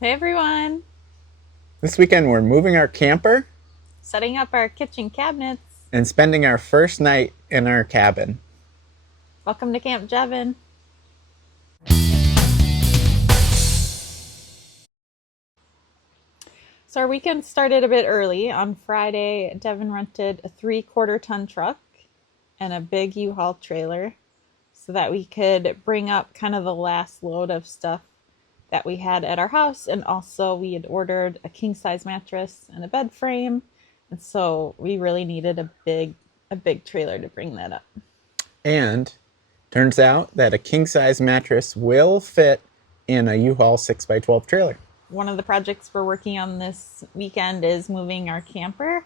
Hey everyone! This weekend, we're moving our camper Setting up our kitchen cabinets. and spending our first night in our cabin. Welcome to Camp Jevin. So, our weekend started a bit early. On Friday, Devin rented a 3/4 ton truck and a big U-Haul trailer so that we could bring up kind of the last load of stuff that we had at our house. And also, we had ordered a king size mattress and a bed frame. And so, we really needed a big trailer to bring that up. And turns out that a king size mattress will fit in a U-Haul 6x12 trailer. One of the projects we're working on this weekend is moving our camper.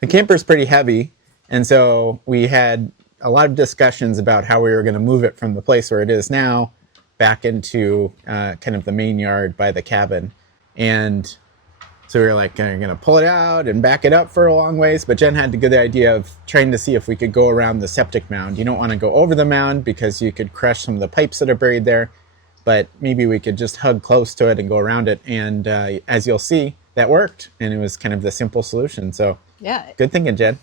The camper's pretty heavy, and so we had a lot of discussions about how we were going to move it from the place where it is now back into kind of the main yard by the cabin. And so we were like, going to pull it out and back it up for a long ways. But Jen had the good idea of trying to see if we could go around the septic mound. You don't want to go over the mound because you could crush some of the pipes that are buried there. But maybe we could just hug close to it and go around it. And as you'll see, that worked. And it was kind of the simple solution. So Yeah. good thinking, Jen.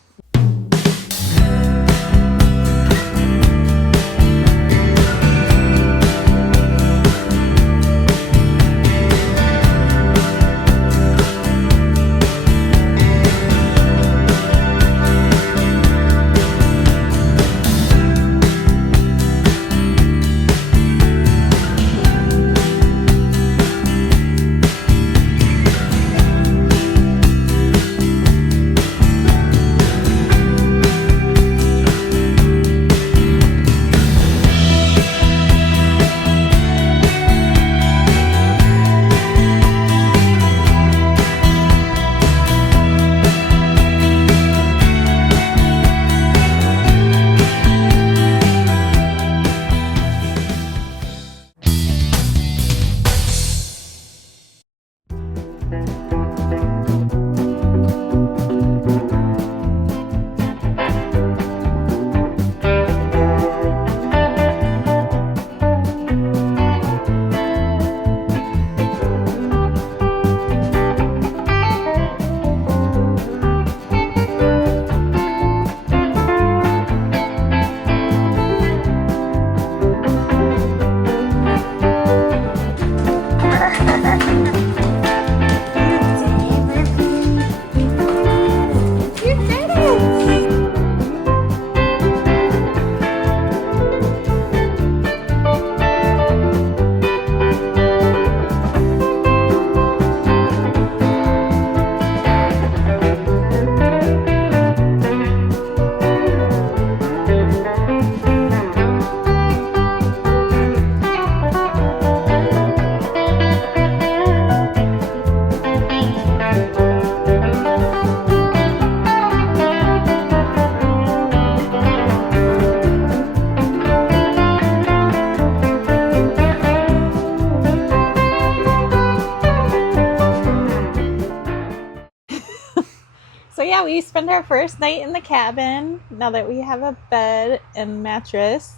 So yeah, we spent our first night in the cabin. Now that we have a bed and mattress,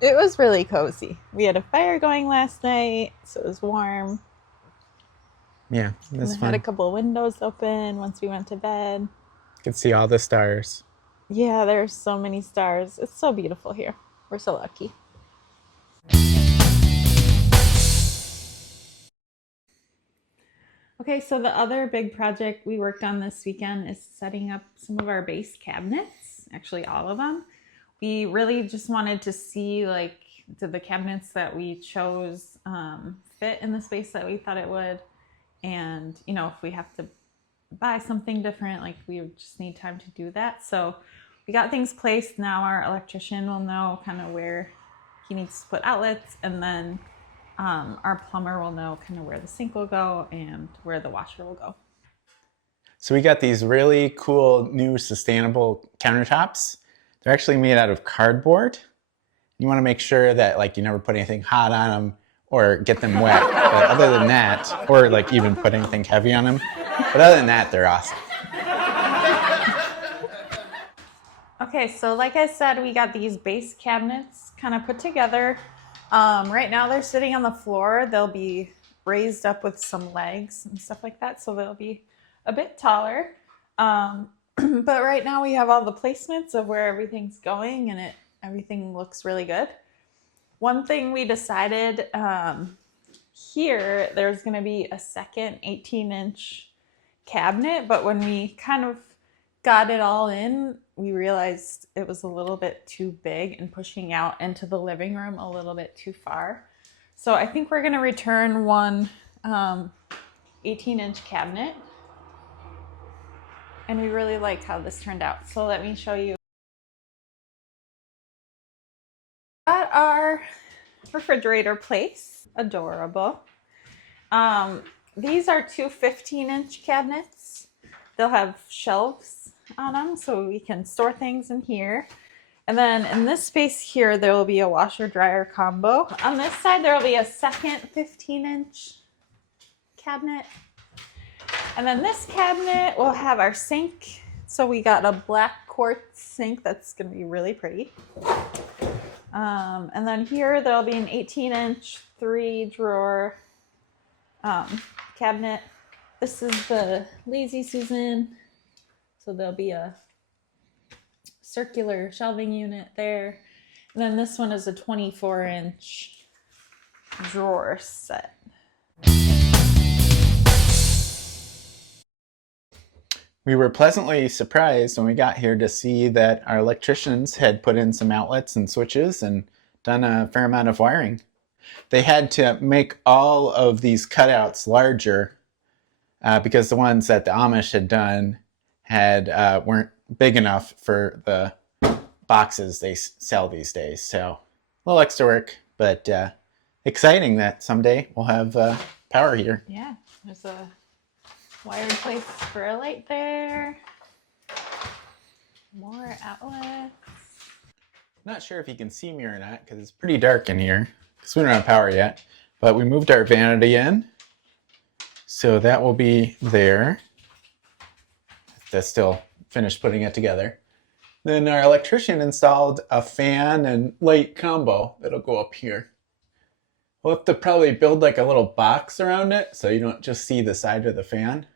it was really cozy. We had a fire going last night, so it was warm. Yeah, And that's we had a fun. couple windows open once we went to bed. Could see all the stars. Yeah, there's so many stars. It's so beautiful here. We're so lucky. Okay, so the other big project we worked on this weekend is setting up some of our base cabinets, actually all of them. We really just wanted to see like did the cabinets that we chose fit in the space that we thought it would, and if we have to buy something different, like we would just need time to do that. So we got things placed. Now our electrician will know kind of where he needs to put outlets, and then our plumber will know kind of where the sink will go and where the washer will go. So we got these really cool new sustainable countertops. They're actually made out of cardboard. You want to make sure that like you never put anything hot on them or get them wet. But other than that, or like even put anything heavy on them. But other than that, they're awesome. Okay, so like I said, we got these base cabinets kind of put together. Right now they're sitting on the floor. They'll be raised up with some legs and stuff like that, so they'll be a bit taller. But right now we have all the placements of where everything's going, and everything looks really good. One thing we decided, here there's going to be a second 18-inch cabinet, but when we kind of got it all in, we realized it was a little bit too big and pushing out into the living room a little bit too far. So I think we're going to return one 18-inch cabinet. And we really like how this turned out. So let me show you. Got our refrigerator place. Adorable. These are two 15-inch cabinets. They'll have shelves on them so we can store things in here. And then in this space here, there will be a washer dryer combo. On this side, there will be a second 15-inch cabinet. And then this cabinet will have our sink. So we got a black quartz sink that's going to be really pretty. And then here there'll be an 18-inch 3-drawer cabinet. This is the Lazy Susan. So there'll be a circular shelving unit there. And then this one is a 24-inch drawer set. We were pleasantly surprised when we got here to see that our electricians had put in some outlets and switches and done a fair amount of wiring. They had to make all of these cutouts larger because the ones that the Amish had done weren't big enough for the boxes they sell these days. So a little extra work, but exciting that someday we'll have power here. Yeah, there's a wired place for a light there. More outlets. Not sure if you can see me or not because it's pretty dark in here because we don't have power yet. But we moved our vanity in. So that will be there. That's still finished putting it together. Then our electrician installed a fan and light combo that'll go up here. We'll have to probably build like a little box around it so you don't just see the side of the fan.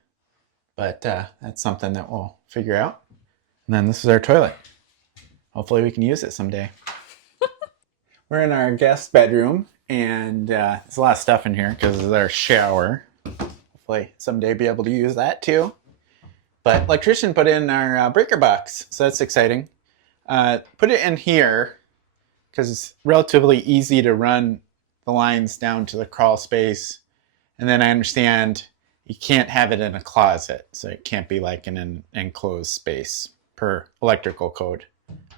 But that's something that we'll figure out. And then this is our toilet. Hopefully we can use it someday. We're in our guest bedroom, and there's a lot of stuff in here because it's our shower. Hopefully someday be able to use that too. But electrician put in our breaker box, so that's exciting. Put it in here because it's relatively easy to run the lines down to the crawl space. And then I understand you can't have it in a closet, so it can't be like in an enclosed space per electrical code.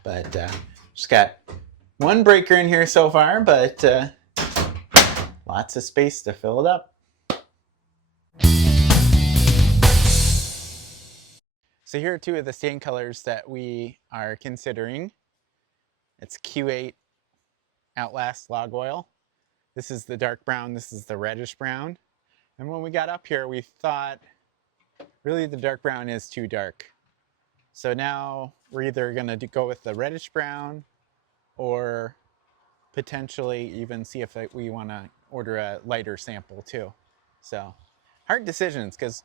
But just got one breaker in here so far, but lots of space to fill it up. So here are two of the stain colors that we are considering. It's Q8 Outlast Log Oil. This is the dark brown, this is the reddish brown. And when we got up here, we thought, really the dark brown is too dark. So now we're either gonna go with the reddish brown or potentially even see if we wanna order a lighter sample too. So hard decisions, because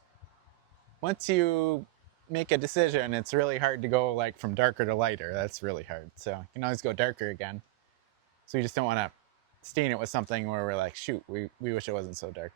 once you make a decision, it's really hard to go like from darker to lighter. That's really hard. So you can always go darker again. So we just don't wanna stain it with something where we're like, shoot, we wish it wasn't so dark.